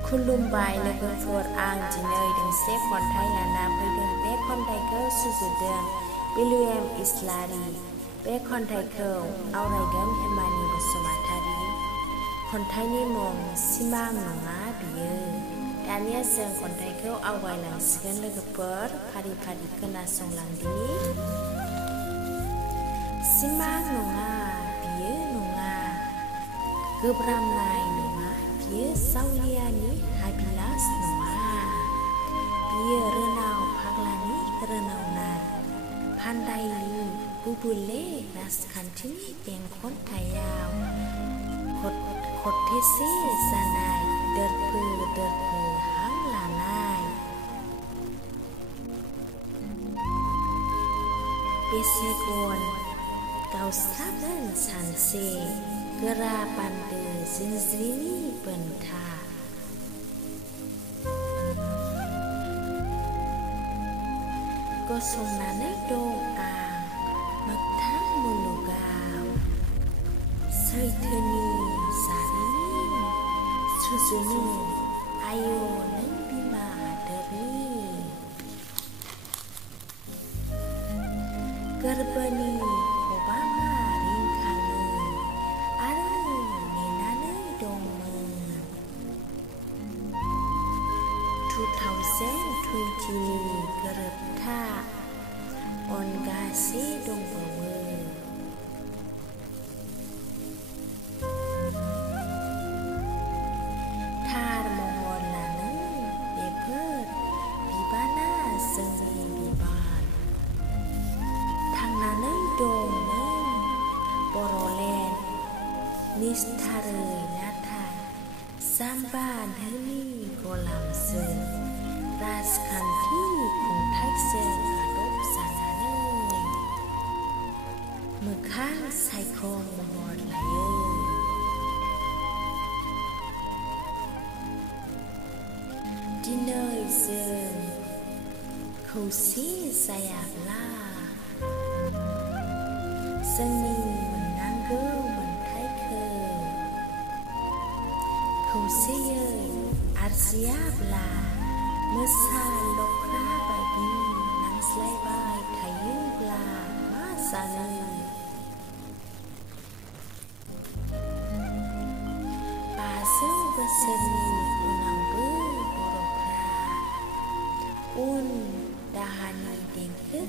खुलुमबाय लोगोफोर, आं दिनै दोंसे खन्थाइ लाना फैदों। बे खन्थाइखौ सुजुदों विलियाम इस्लारि। बे खन्थाइखौ आवरायदों हेमानि बसुमतारी। खन्थाइनि मुं सिमां नङा बियो। दानिया जों खन्थाइखौ आवगायलांसिगोन लोगोफोर, फारि फारि खोनासंलांदिनि। सिमां नङा बियो नङा, गोब्रामनाय नङा बियो, जावलियानि हाबिलास नङा। बियो रोनाव फाग्लानि रोनावनाय, भान्दायलु बुबुले राजखान्थिनि बेंखनथायाव खथेसे जानाय, दोरफो दोरफो हां लानाय। बेसेगन गावस्रागोन सानसे, गोरा बान्दो जिनज्रिनि बोनथा। गसंनानै दं आं मोगथां मुलुगाव, सैथोनि जारिमिन सुजुनो आय' नों बिमा हादोरनि। गोरबोनि खबामा रिंखाङो आरो नेनानै दंमोन। 2020नि गोरोबथा अनगासे दंबावो। थार महर लानो बेफोर बिबाना जोंनि बिबान। थांनानै दं नों बर'लेण्ड निस्थारै, नाथाय जाम्बा धोनि गलामजों, राजखान्थि खुंथायजों गादब जानानै मोखां सायखं महर लायो। दिनै जों खौसे जायाब्ला जोंनि मोननांगौ मोनथायखौ खौसेयै आरजियाब्ला, मोसा लख्रा बायदि नांज्लायबाय थायोब्ला मा जानो? 500 बोसोरनि उनावबो बर'फ्रा उन दाहानि देंखो